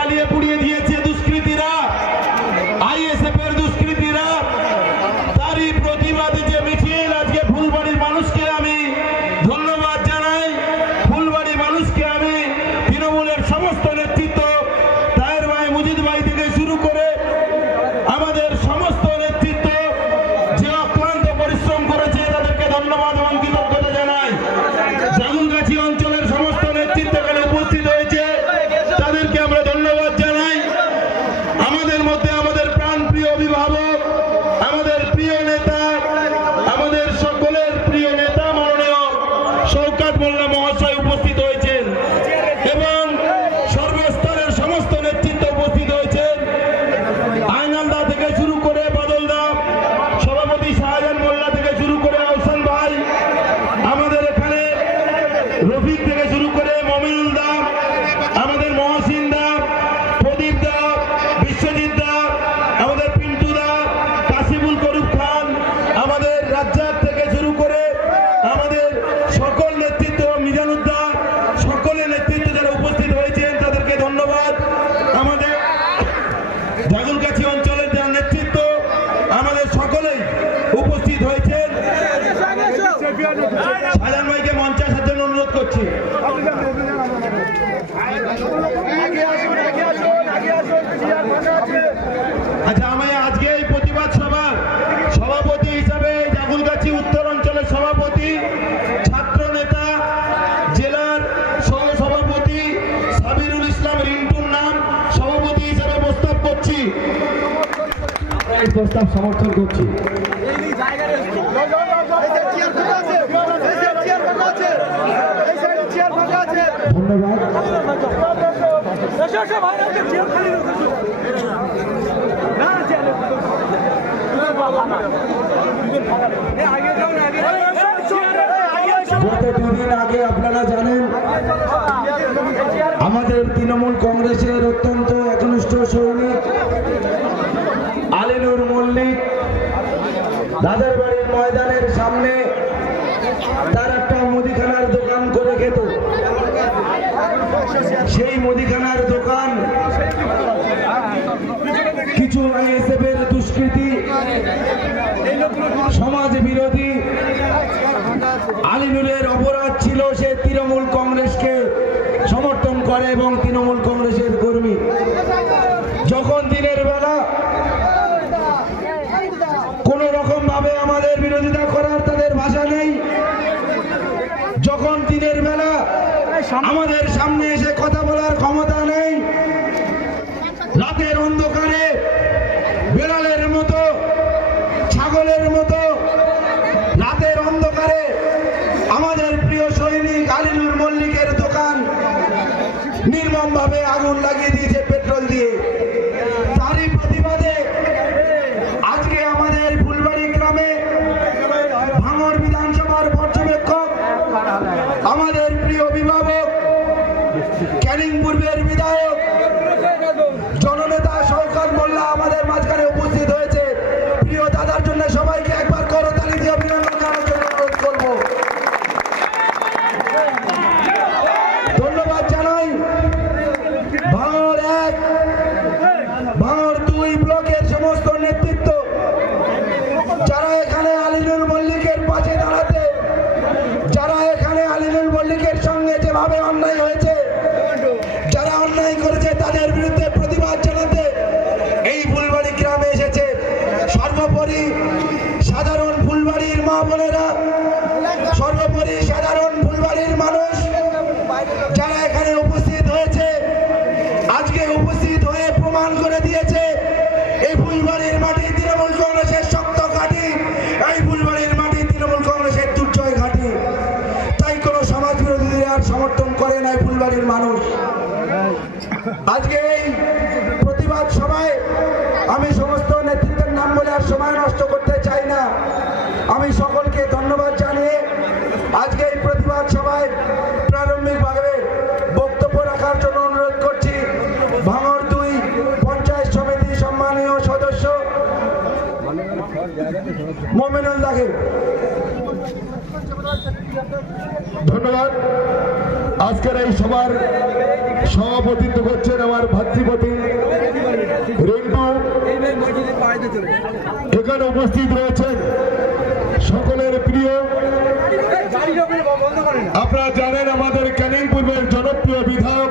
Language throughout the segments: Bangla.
জ্বালিয়ে পুড়িয়ে দিয়েছে দুষ্কৃতীরা, আইএসএফ এর দুষ্কৃতীরা। তারই প্রতিবাদে যে মিছিল, আজকে ফুলবাড়ির মানুষকে আমি ধন্যবাদ জানাই। ফুলবাড়ির মানুষকে আমি তৃণমূলের সমস্ত নেতৃত্ব, তাহের ভাই, মুজিদ ভাই থেকে শুরু করে আমাদের সমস্ত নেতৃত্ব যে অক্লান্ত পরিশ্রম করেছে, তাদেরকে ধন্যবাদ এবং কৃতজ্ঞতা জানাই। জাগুলগাছি অঞ্চলের সমস্ত নেতৃত্ব এখানে উপস্থিত হয়েছে, তাদেরকে আমরা ধন্যবাদ জানাই। আমাদের মধ্যে আমাদের প্রাণপ্রিয় অভিভাবক, আমাদের প্রিয় নেতা, আমাদের সকলের প্রিয় নেতা মাননীয় শওকত মোল্লা মহাশয় উপস্থিত হয়েছেন এবং সর্বস্তরের সমস্ত নেতৃত্ব উপস্থিত হয়েছেন। আইনালদা থেকে শুরু করে বাদলদা, সভাপতি শাহজাহান মোল্লা থেকে শুরু করে আহসান ভাই, আমাদের এখানে রফিক থেকে শুরু করে মমিনুল দা, আমাদের মহসিন দা, প্রদীপ দা, বিশ্বজিৎ দা, আমাদের পিন্টু দা, কাশিমুল করুব খান, আমাদের রাজ্জাক থেকে শুরু করে আমাদের সকল নেতৃত্ব, মিজানুদ্দা, সকলের নেতৃত্ব যারা উপস্থিত হয়েছেন তাদেরকে ধন্যবাদ। আমাদের জাগুলগাছি অঞ্চলের যারা নেতৃত্ব, আমাদের সকলেই উপস্থিত হয়েছেন। শাহজাহান ভাইকে মঞ্চে আসার জন্য অনুরোধ করছি। আচ্ছা, আমি আজকে এই প্রতিবাদ সভার সভাপতি হিসাবে, জাগুলগাছি উত্তর অঞ্চলের সভাপতি, ছাত্র নেতা, জেলার সহ সভাপতি সাবিরুল ইসলাম রিন্টুর নাম সভাপতি হিসাবে প্রস্তাব করছি। এই প্রস্তাব সমর্থন করছি। গত দুদিন আগে আপনারা জানেন আমাদের তৃণমূল কংগ্রেসের অত্যন্ত একনিষ্ঠ সৈনিক আলিনুর মল্লিক দাদার বাড়ির ময়দানের সামনে তার একটা মুদিখানার দোকান করে খেত। সেই মুদিখানার দোকান কিছু আইএসএফ এর দুষ্কৃতী, সমাজ বিরোধী, আলিনুরের অপরাধ ছিল সে তৃণমূল কংগ্রেসকে সমর্থন করে এবং তৃণমূল কংগ্রেসের কর্মী। যখন দিনের বেলা কোন রকম ভাবে আমাদের বিরোধিতা করার তাদের ভাষা নেই, যখন দিনের বেলা আমাদের সামনে এসে কথা বলার ক্ষমতা নেই, রাতের অন্ধকারে বেড়ালের মতো, ছাগলের মতো রাতের অন্ধকারে আমাদের প্রিয় সৈনিক আলিনুর মল্লিকের দোকান নির্মমভাবে আগুন লাগিয়ে দিয়েছে পেট্রোল দিয়ে। তারই প্রতিবাদে আজকে আমাদের ফুলবাড়ি গ্রামে ভাঙড় বিধানসভার পর্যবেক্ষক, আমাদের প্রিয় অভিভাবক, ক্যানিং পূর্বের বিধায়ক, জননেতা শওকত মোল্লা আমাদের মাঝখানে উপস্থিত হয়েছে। প্রিয় দাদার জন্য সবাইকে একবার করতালি দিয়ে অভিনন্দন জানানোর জন্য অনুরোধ করব। ধন্যবাদ জানাই ভাঙড় 1, ভাঙড় 2 ব্লকের সমস্ত নেতৃত্ব, যারা এখানে আলিনুর মল্লিকের পাশে দাঁড়াতে, যারা এখানে আলিনুর মল্লিকের সঙ্গে যেভাবে অন্যায় হয়েছে, যারা অন্যায় করেছে তাদের বিরুদ্ধে প্রতিবাদ জানাতে এই ফুলবাড়ি গ্রামে এসেছে। সর্বোপরি সাধারণ ফুলবাড়ির মা বোনেরা, সর্বোপরি সাধারণ ফুলবাড়ির মানুষ যারা এখানে উপস্থিত হয়েছে, আজকে উপস্থিত হয়ে প্রমাণ করে দিয়েছে এই ফুলবাড়ির মাটি তৃণমূল কংগ্রেসের শক্ত ঘাঁটি, এই ফুলবাড়ির মাটি তৃণমূল কংগ্রেসের দুর্জয় ঘাঁটি। তাই কোনো সমাজ বিরোধীদের আর সমর্থন করে না ফুলবাড়ির মানুষ। আজকে এই প্রতিবাদ সভায় আমি সমস্ত নেতৃত্বের নাম বলে আর সময় নষ্ট করতে চাই না। আমি সকলকে ধন্যবাদ জানিয়ে আজকে এই প্রতিবাদ সভায় প্রারম্ভিকভাবে বক্তব্য রাখার জন্য অনুরোধ করছি ভাঙড় 2 পঞ্চায়েত সমিতি সম্মানীয় সদস্য মমিনুল দাকে। ধন্যবাদ। আজকের এই সভার সভাপতিত্ব করছেন আমার ভাতৃপতি রিন্টু। এখানে উপস্থিত রয়েছেন সকলের প্রিয়, আপনারা জানেন আমাদের ক্যানিং পূর্বের জনপ্রিয় বিধায়ক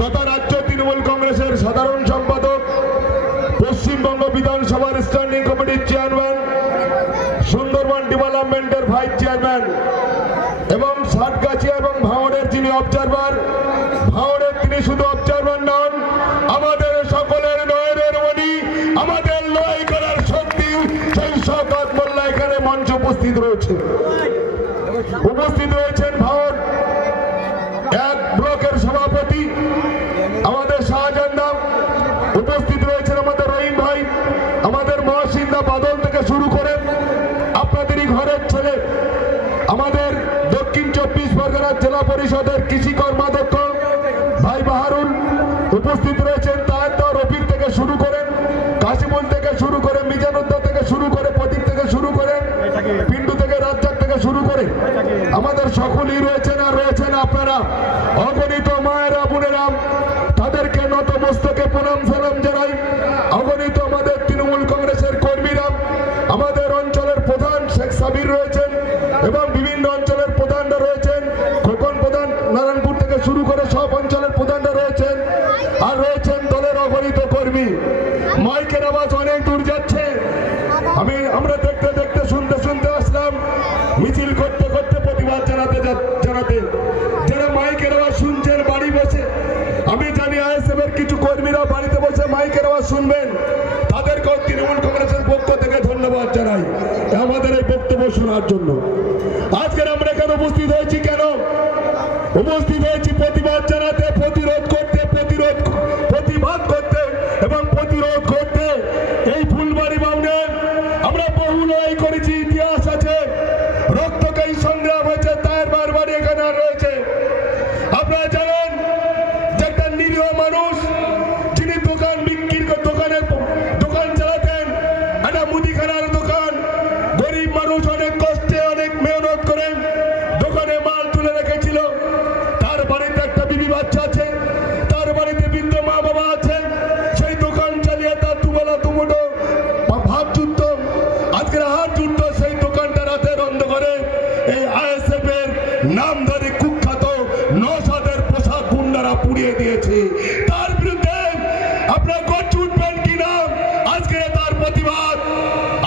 তথা রাজ্য তৃণমূল কংগ্রেসের সাধারণ সম্পাদক, পশ্চিমবঙ্গ বিধানসভার স্ট্যান্ডিং কমিটির চেয়ারম্যান, সুন্দরবন ডেভেলপমেন্টের ভাইস চেয়ারম্যান এবং সাতগাছিয়া এবং ভাঙড়ের যিনি অবজারভার, ভাঙড়ের তিনি শুধু অবজারভার নন, আমাদের সকলের নয়নের মণি, আমাদের লড়াই করার শক্তি সেই শওকত মোল্লা এখানে মঞ্চে উপস্থিত রয়েছে। উপস্থিত রয়েছেন ভাঙড় এক ব্লকের সভাপতি আমাদের শাহজাহান, উপস্থিত রয়েছেন আমাদের রহিম ভাই, আমাদের মহাসিন্দা বাদল থেকে শুরু করে আপনাদেরই ঘরের ছেলে আমাদের দক্ষিণ 24 পরগনার জেলা পরিষদের কৃষি কর্মাধ্যক্ষ ভাই বাহারুল, উপস্থিত রয়েছেন তাহের রফিক থেকে শুরু করে কাশিমুল থেকে শুরু করে মিজানুদ্দা থেকে শুরু করে প্রদীপ থেকে শুরু করে পিন্টু থেকে রাজ্জাক থেকে শুরু করে আমাদের সকলেই রয়েছেন। আর রয়েছেন আপনারা অগণিত মায়েরা বোনেরা, তাদেরকে নত মস্তকে প্রণাম সালাম জানাই। অগণিত আমাদের তৃণমূল কংগ্রেসের কর্মীরা, আমাদের অঞ্চলের প্রধান শেখ সাবির রয়েছেন এবং বিভিন্ন অঞ্চলের প্রধানরা রয়েছেন, খোকন প্রধান নারায়ণপুর থেকে শুরু করে সব অঞ্চলের প্রধানরা রয়েছেন। আর রয়েছেন দলের অগণিত কর্মী। মাইকের আওয়াজ অনেক দূর যাচ্ছে, আমরা দেখতে দেখতে শুনতে শুনতে আসলাম, মিছিল করতে করতে প্রতিবাদ জানাতে যারা মাইকের আওয়াজ শুনছেন বাড়ি বসে, আমি জানি আইএসএফ এর কিছু কর্মীরা বাড়িতে বসে মাইকের আওয়াজ শুনবেন, তাদেরকেও তৃণমূল কংগ্রেসের পক্ষ থেকে ধন্যবাদ জানাই আমাদের এই বক্তব্য শোনার জন্য। আজকের আমরা এখানে উপস্থিত হয়েছি কেন? উপস্থিত হয়েছি প্রতিবাদ জানাতে, প্রতিরোধ করতে, প্রতিবাদ করতে এবং প্রতিরোধ করতে। এই ফুলবাড়ি বাউনে আমরা বহু লড়াই করেছি, ইতিহাস আছে, রক্তকেই সংগ্রাম হয়েছে, তার বারবারই এখানে রয়েছে। আপনারা জানেন যে একটা নিরীহ মানুষ যিনি দোকান বিক্রি দোকান চালাতেন, একটা মুদিখানার দোকান, গরিব মানুষ অনেক কষ্টে অনেক মেহনত করে দোকানে মাল তুলে রেখেছিল। তার বাড়িতে একটা বিবি বাচ্চা আছে, তার বাড়িতে বৃদ্ধ মা বাবা আছে, সেই দোকান চালিয়ে তার দুবেলা দুমুঠো ভাত জুটত। আজকের হাত জুটত সেই দোকানটা রাতের অন্ধকারে এই আইএসএফ এর নামধারী কুখ্যাত নওশাদের পোশাক গুন্ডারা পুড়িয়ে দিয়েছে। তার বিরুদ্ধে আপনারা গর্জে উঠবেন কিনা? আজকে তার প্রতিবাদ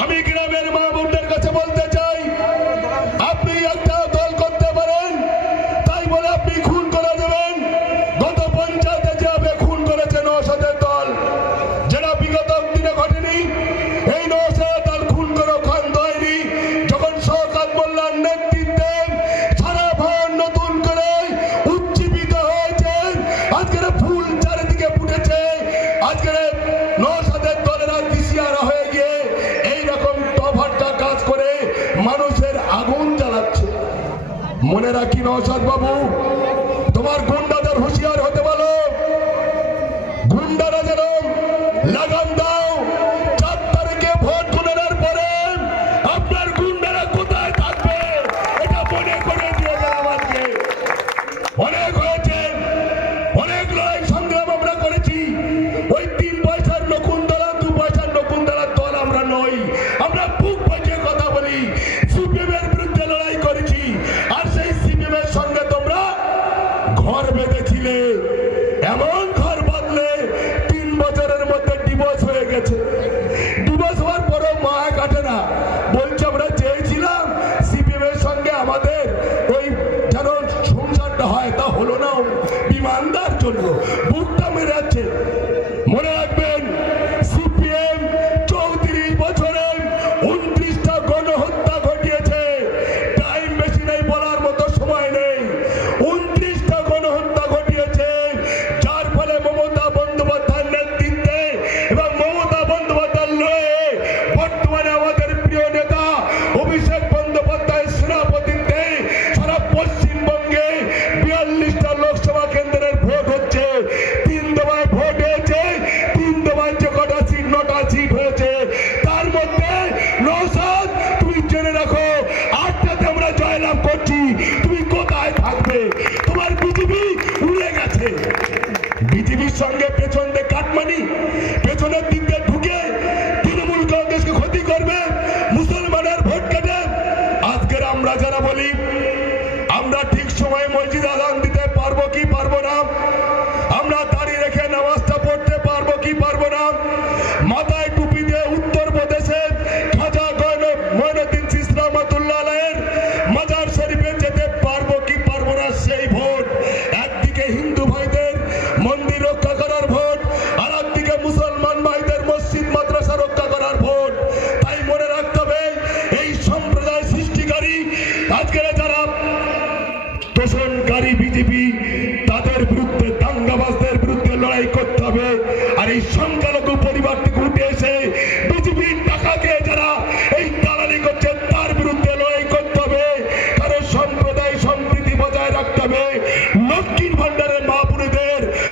আমি গ্রামের মা বোনদের কাছে বলতে চাই, আপনি একটা দল করতে পারেন তাই বলে আপনি খুন করে দেবেন। গত পঞ্চায়েতে যেভাবে খুন করেছে নওশাদের দল, যেটা বিগত দিনে ঘটেনি, এই নওশাদের দল খুন করে ক্ষান্ত হয়নি। যখন শওকত মোল্লার নেতৃত্বে সারা ভারত নতুন করে উজ্জীবিত হয়েছে, আজকের ফুল চারিদিকে ফুটেছে, আজকের নওশাদের দলেরা দিশিয়ারা হয়ে গিয়ে এইরকম তফাৎটা কাজ করে মানুষের আগুন জ্বালাচ্ছে। মনে রাখি নওশাদ বাবু, তোমার গুন্ডাদের হুঁশিয়ার হতে বলো, গুন্ডারা যেন লাগাম দাও। 4 তারিখে ভোট গণনার পরে আপনার গুন্ডারা কোথায় থাকবে এটা মনে করে দিয়ে যান আমাকে। অনেক হয়েছে, অনেক লড়াই সংগ্রাম আমরা করেছি। ওই 3 পয়সার নকুনতলা 2 পয়সার নকুনতলার দল আমরা নই, আমরা বুক বাজিয়ে কথা বলি। সিপিএম এর বিরুদ্ধে লড়াই করেছি, আর সেই সিপিএম এর সঙ্গে তোমরা ঘর বেঁধেছিলে। এমন ঘর বাঁধলে 3 বছরের মধ্যে ডিভোর্স হয়ে গেছে। ডিভোর্স হওয়ার পরেও মায়া কাটে না, বলছে আমরা চেয়েছিলাম সিপিএম এর সঙ্গে আমাদের ওই যেন সংসারটা হয়, তা হলো না। বিমানদার জন্য বুকটা মেরে যাচ্ছে। মনে রাখবেন, সিপিএম 34 বছরে 29টা গণহত্যা ঘটিয়েছে। টাইম বেশি নেই, বলার মতো সময় নেই। 29টা গণহত্যা ঘটিয়েছে, যার ফলে মমতা বন্দ্যোপাধ্যায়ের নেতৃত্বে এবং মমতা বন্দ্যোপাধ্যায়ের লয়ে বর্তমানে আমাদের প্রিয় নেতা অভিষেক বন্দ্যোপাধ্যায়ের সভাপতিত্বে সারা পশ্চিমবঙ্গে 42টা লোকসভা কেন্দ্রের ভোট হচ্ছে। 3 দফায় ভোট হয়েছে। বিজেপির সঙ্গে পেছন দিয়ে কাটমানি, পেছনের দিক দিয়ে ঢুকে তৃণমূল কংগ্রেসকে ক্ষতি করবে, মুসলমানের ভোট কেটে। আজকের আমরা যারা বলি আমরা ঠিক সময়ে মসজিদ আজান দিতে পারবো কি পারবো না, আমরা দাঁড়িয়ে রেখে নামাজটা পড়তে পারবো কি পারবো